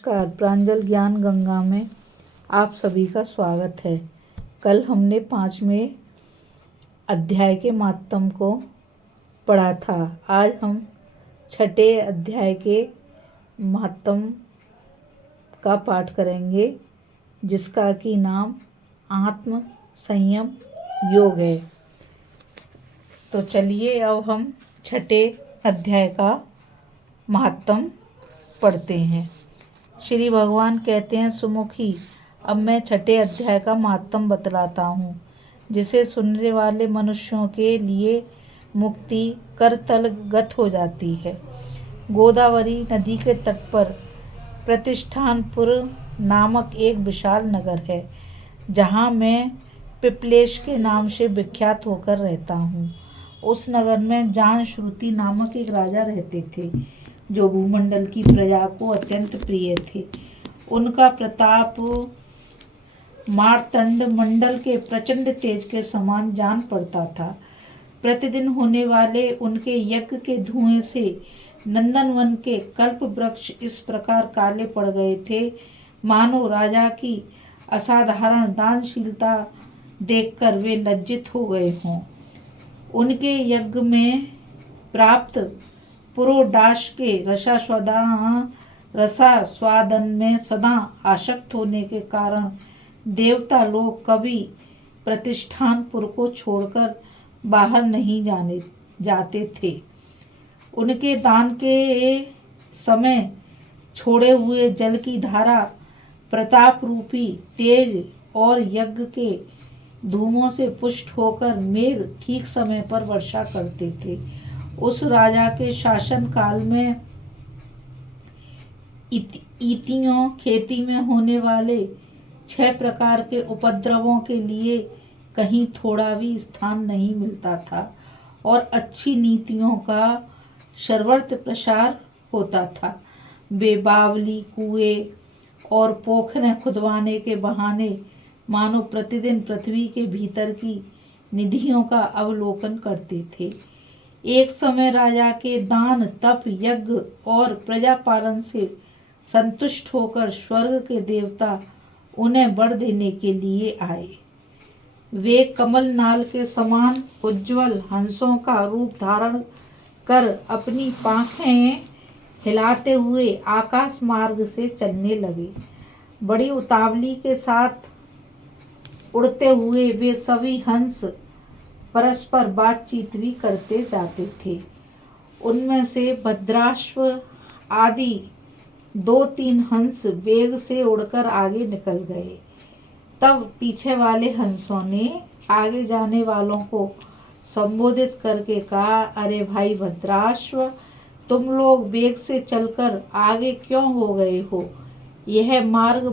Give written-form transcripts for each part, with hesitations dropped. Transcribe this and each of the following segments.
नमस्कार। प्रांजल ज्ञान गंगा में आप सभी का स्वागत है। कल हमने 5वें अध्याय के महात्म को पढ़ा था। आज हम 6ठे अध्याय के महात्म का पाठ करेंगे, जिसका कि नाम आत्म संयम योग है। तो चलिए अब हम 6ठे अध्याय का महात्म पढ़ते हैं। श्री भगवान कहते हैं, सुमुखी, अब मैं 6ठे अध्याय का महात्म बतलाता हूँ, जिसे सुनने वाले मनुष्यों के लिए मुक्ति करतलगत हो जाती है। गोदावरी नदी के तट पर प्रतिष्ठानपुर नामक एक विशाल नगर है, जहाँ मैं पिपलेश के नाम से विख्यात होकर रहता हूँ। उस नगर में जानश्रुति नामक एक राजा रहते थे, जो भूमंडल की प्रजा को अत्यंत प्रिय थे। उनका प्रताप मार्तंड मंडल के प्रचंड तेज के समान जान पड़ता था। प्रतिदिन होने वाले उनके यज्ञ के धुएं से नंदनवन के कल्प वृक्ष इस प्रकार काले पड़ गए थे, मानो राजा की असाधारण दानशीलता देखकर वे लज्जित हो गए हों। उनके यज्ञ में प्राप्त पुरोडाश के रसास्वादन में सदा आसक्त होने के कारण देवता लोग कभी प्रतिष्ठानपुर को छोड़कर बाहर नहीं जाते थे। उनके दान के समय छोड़े हुए जल की धारा प्रताप रूपी तेज और यज्ञ के धूमों से पुष्ट होकर मेघ ठीक समय पर वर्षा करते थे। उस राजा के शासन काल में ईटियों खेती में होने वाले 6 प्रकार के उपद्रवों के लिए कहीं थोड़ा भी स्थान नहीं मिलता था, और अच्छी नीतियों का सर्वत्र प्रसार होता था। वे बावली, कुएं और पोखरें खुदवाने के बहाने मानो प्रतिदिन पृथ्वी के भीतर की निधियों का अवलोकन करते थे। एक समय राजा के दान, तप, यज्ञ और प्रजापालन से संतुष्ट होकर स्वर्ग के देवता उन्हें वर देने के लिए आए। वे कमल नाल के समान उज्ज्वल हंसों का रूप धारण कर अपनी पाखें हिलाते हुए आकाश मार्ग से चलने लगे। बड़ी उतावली के साथ उड़ते हुए वे सभी हंस परस्पर बातचीत भी करते जाते थे। उनमें से भद्राश्व आदि 2-3 हंस वेग से उड़कर आगे निकल गए। तब पीछे वाले हंसों ने आगे जाने वालों को संबोधित करके कहा, अरे भाई भद्राश्व, तुम लोग वेग से चलकर आगे क्यों हो गए हो? यह मार्ग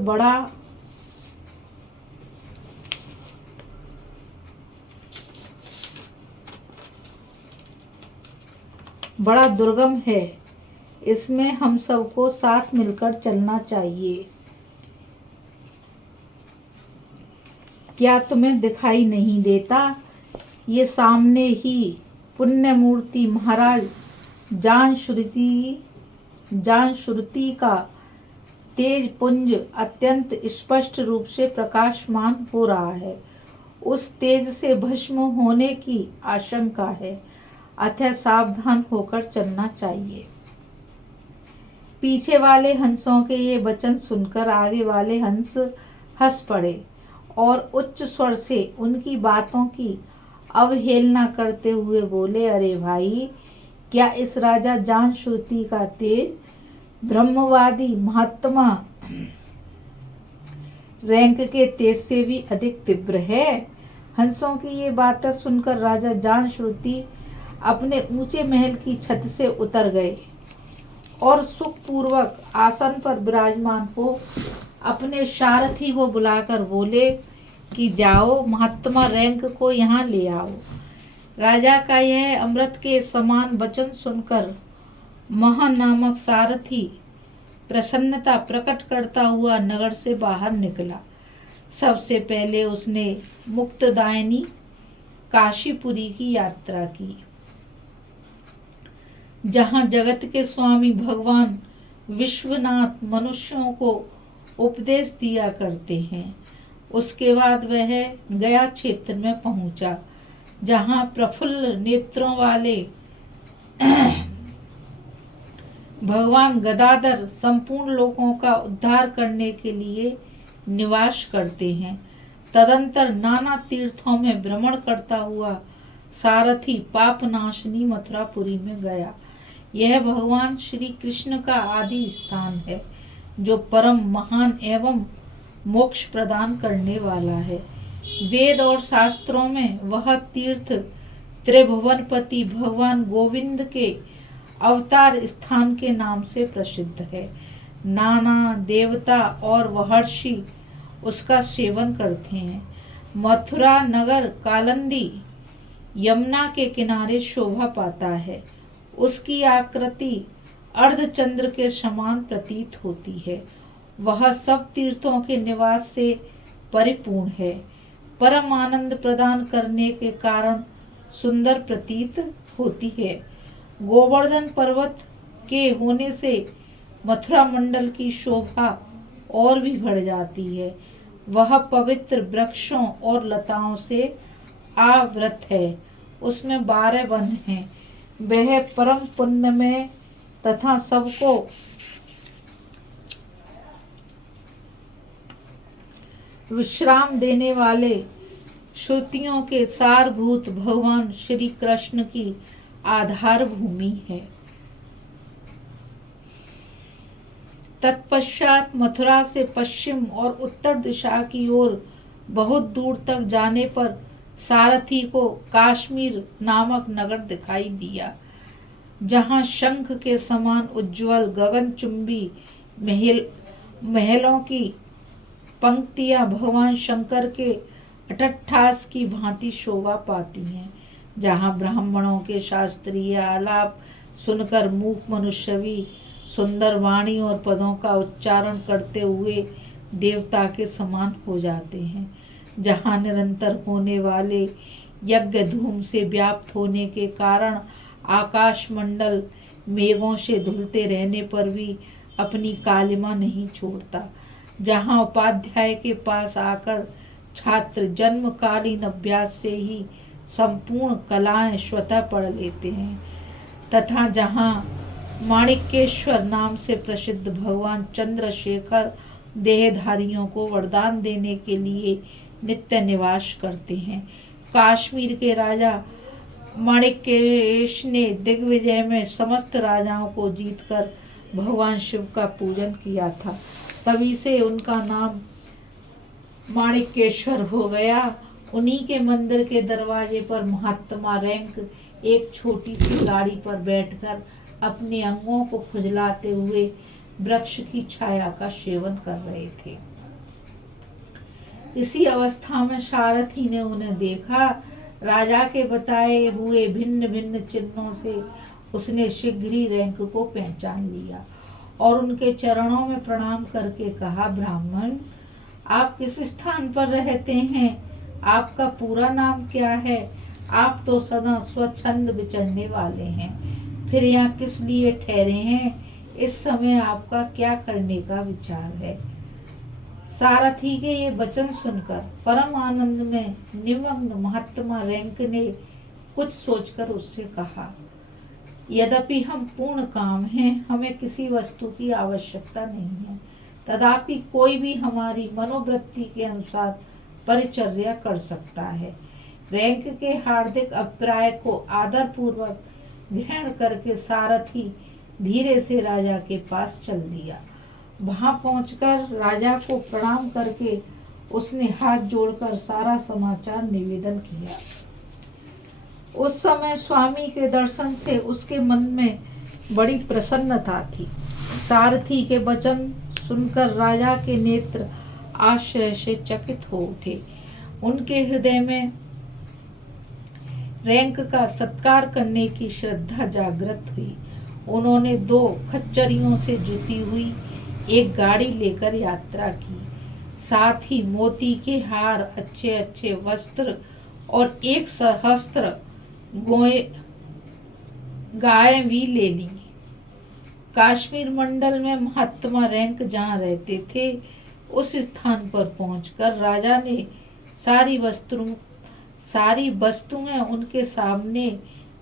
बड़ा दुर्गम है। इसमें हम सबको साथ मिलकर चलना चाहिए। क्या तुम्हें दिखाई नहीं देता? ये सामने ही पुण्य मूर्ति महाराज जानश्रुति का तेज पुंज अत्यंत स्पष्ट रूप से प्रकाशमान हो रहा है। उस तेज से भस्म होने की आशंका है, अतः सावधान होकर चलना चाहिए। पीछे वाले हंसों के ये वचन सुनकर आगे वाले हंस हंस पड़े और उच्च स्वर से उनकी बातों की अवहेलना करते हुए बोले, अरे भाई, क्या इस राजा जानश्रुति का तेज ब्रह्मवादी महात्मा रैंक के तेज से भी अधिक तीव्र है? हंसों की ये बातें सुनकर राजा जानश्रुति अपने ऊंचे महल की छत से उतर गए और सुखपूर्वक आसन पर विराजमान हो अपने सारथी को बुलाकर बोले कि जाओ, महात्मा रैंक को यहाँ ले आओ। राजा का यह अमृत के समान वचन सुनकर महा नामक सारथी प्रसन्नता प्रकट करता हुआ नगर से बाहर निकला। सबसे पहले उसने मुक्तदायिनी काशीपुरी की यात्रा की, जहाँ जगत के स्वामी भगवान विश्वनाथ मनुष्यों को उपदेश दिया करते हैं। उसके बाद वह गया क्षेत्र में पहुंचा, जहाँ प्रफुल्ल नेत्रों वाले भगवान गदाधर संपूर्ण लोगों का उद्धार करने के लिए निवास करते हैं। तदंतर नाना तीर्थों में भ्रमण करता हुआ सारथी पापनाशनी मथुरापुरी में गया। यह भगवान श्री कृष्ण का आदि स्थान है, जो परम महान एवं मोक्ष प्रदान करने वाला है। वेद और शास्त्रों में वह तीर्थ त्रिभुवनपति भगवान गोविंद के अवतार स्थान के नाम से प्रसिद्ध है। नाना देवता और महर्षि उसका सेवन करते हैं। मथुरा नगर कालिंदी यमुना के किनारे शोभा पाता है। उसकी आकृति अर्धचंद्र के समान प्रतीत होती है। वह सब तीर्थों के निवास से परिपूर्ण है। परम आनंद प्रदान करने के कारण सुंदर प्रतीत होती है। गोवर्धन पर्वत के होने से मथुरा मंडल की शोभा और भी बढ़ जाती है। वह पवित्र वृक्षों और लताओं से आवृत है। उसमें 12 वन हैं। वह परम पुण्य में तथा सबको विश्राम देने वाले श्रुतियों के सारभूत भगवान श्री कृष्ण की आधार भूमि है। तत्पश्चात मथुरा से पश्चिम और उत्तर दिशा की ओर बहुत दूर तक जाने पर सारथी को काश्मीर नामक नगर दिखाई दिया, जहाँ शंख के समान उज्ज्वल गगनचुंबी महलों की पंक्तियां भगवान शंकर के अट्टहास की भांति शोभा पाती हैं, जहाँ ब्राह्मणों के शास्त्रीय आलाप सुनकर मूक मनुष्य भी सुंदर वाणी और पदों का उच्चारण करते हुए देवता के समान हो जाते हैं, जहाँ निरंतर होने वाले यज्ञ धूम से व्याप्त होने के कारण आकाश मंडल मेघों से धुलते रहने पर भी अपनी कालिमा नहीं छोड़ता, जहाँ उपाध्याय के पास आकर छात्र जन्मकालीन अभ्यास से ही संपूर्ण कलाएं स्वतः पढ़ लेते हैं, तथा जहाँ माणिक्येश्वर नाम से प्रसिद्ध भगवान चंद्रशेखर देहधारियों को वरदान देने के लिए नित्य निवास करते हैं। काश्मीर के राजा माणिक्येश ने दिग्विजय में समस्त राजाओं को जीतकर भगवान शिव का पूजन किया था, तभी से उनका नाम माणिक्येश्वर हो गया। उन्हीं के मंदिर के दरवाजे पर महात्मा रैंक एक छोटी सी गाड़ी पर बैठकर अपने अंगों को खुजलाते हुए वृक्ष की छाया का सेवन कर रहे थे। इसी अवस्था में सारथी ने उन्हें देखा। राजा के बताए हुए भिन्न भिन्न चिन्हों से उसने शीघ्र ही रैंक को पहचान लिया और उनके चरणों में प्रणाम करके कहा, ब्राह्मण, आप किस स्थान पर रहते हैं? आपका पूरा नाम क्या है? आप तो सदा स्वच्छंद विचरने वाले हैं, फिर यहाँ किस लिए ठहरे हैं? इस समय आपका क्या करने का विचार है? सारथी के ये वचन सुनकर परम आनंद में निमग्न महात्मा रैंक ने कुछ सोचकर उससे कहा, यद्यपि हम पूर्ण काम हैं, हमें किसी वस्तु की आवश्यकता नहीं है, तथापि कोई भी हमारी मनोवृत्ति के अनुसार परिचर्या कर सकता है। रैंक के हार्दिक अभिप्राय को आदर पूर्वक ग्रहण करके सारथी धीरे से राजा के पास चल दिया। वहां पहुंचकर राजा को प्रणाम करके उसने हाथ जोड़कर सारा समाचार निवेदन किया। उस समय स्वामी के दर्शन से उसके मन में बड़ी प्रसन्नता थी। सारथी के वचन सुनकर राजा के नेत्र आश्चर्य से चकित हो उठे। उनके हृदय में रैंक का सत्कार करने की श्रद्धा जागृत हुई। उन्होंने 2 खच्चरियों से जुती हुई एक गाड़ी लेकर यात्रा की, साथ ही मोती के हार, अच्छे अच्छे वस्त्र और 1 सहस्त्र गायें भी ले ली। कश्मीर मंडल में महात्मा रैंक जहाँ रहते थे, उस स्थान पर पहुंचकर राजा ने सारी वस्तुएं उनके सामने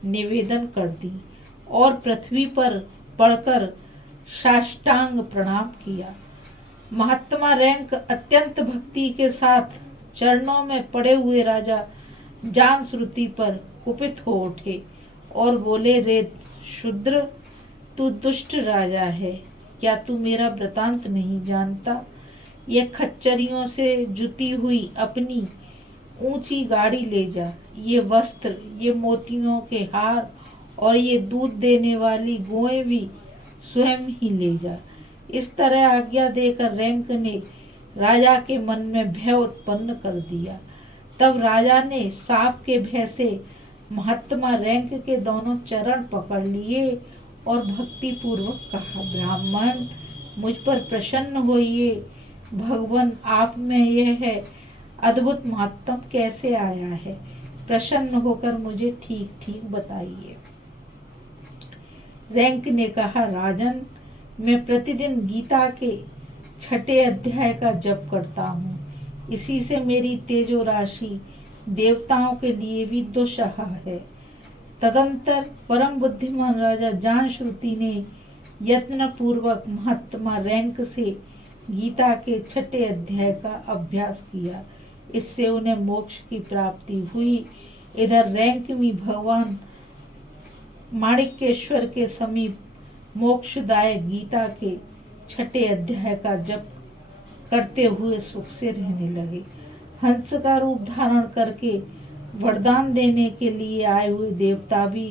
निवेदन कर दी और पृथ्वी पर पड़कर साष्टांग प्रणाम किया। महात्मा रैंक अत्यंत भक्ति के साथ चरणों में पड़े हुए राजा जान-श्रुति पर कुपित हो उठे और बोले, रे शूद्र, तू दुष्ट राजा है, क्या तू मेरा वृतांत नहीं जानता? यह खच्चरियों से जुती हुई अपनी ऊंची गाड़ी ले जा, ये वस्त्र, ये मोतियों के हार और ये दूध देने वाली गोएं भी स्वयं ही ले जा। इस तरह आज्ञा देकर रैंक ने राजा के मन में भय उत्पन्न कर दिया। तब राजा ने सांप के भय से महात्मा रैंक के दोनों चरण पकड़ लिए और भक्ति पूर्वक कहा, ब्राह्मण, मुझ पर प्रसन्न होइए। भगवान, आप में यह है अद्भुत महात्म कैसे आया है? प्रसन्न होकर मुझे ठीक ठीक बताइए। रैंक ने कहा, राजन, मैं प्रतिदिन गीता के 6 अध्याय का जप करता हूँ। इसी से मेरी तेजो राशि देवताओं के लिए भी दुस्सह है। तदंतर परम बुद्धिमान राजा जान-श्रुति ने यत्न पूर्वक महात्मा रैंक से गीता के 6 अध्याय का अभ्यास किया। इससे उन्हें मोक्ष की प्राप्ति हुई। इधर रैंक भी भगवान माणिक्येश्वर के समीप मोक्षदायक गीता के 6 अध्याय का जप करते हुए सुख से रहने लगे। हंस का रूप धारण करके वरदान देने के लिए आए हुए देवता भी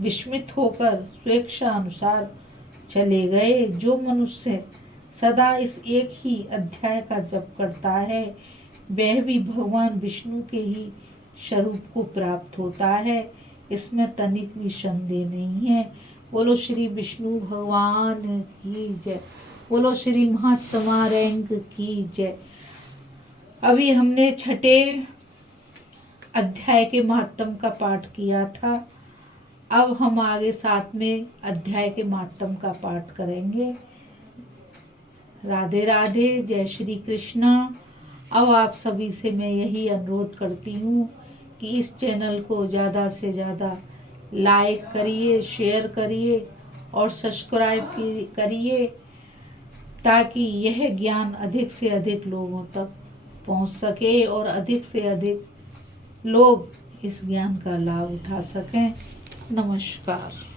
विस्मित होकर स्वेच्छा अनुसार चले गए। जो मनुष्य सदा इस एक ही अध्याय का जप करता है, वह भी भगवान विष्णु के ही स्वरूप को प्राप्त होता है। इसमें तनिक भी संदेह नहीं है। बोलो श्री विष्णु भगवान की जय। बोलो श्री महात्मा रैंक की जय। अभी हमने 6 अध्याय के महात्म का पाठ किया था। अब हम आगे 7वें अध्याय के महात्म का पाठ करेंगे। राधे राधे, जय श्री कृष्णा। अब आप सभी से मैं यही अनुरोध करती हूँ कि इस चैनल को ज़्यादा से ज़्यादा लाइक करिए, शेयर करिए और सब्सक्राइब करिए, ताकि यह ज्ञान अधिक से अधिक लोगों तक पहुँच सके और अधिक से अधिक लोग इस ज्ञान का लाभ उठा सकें। नमस्कार।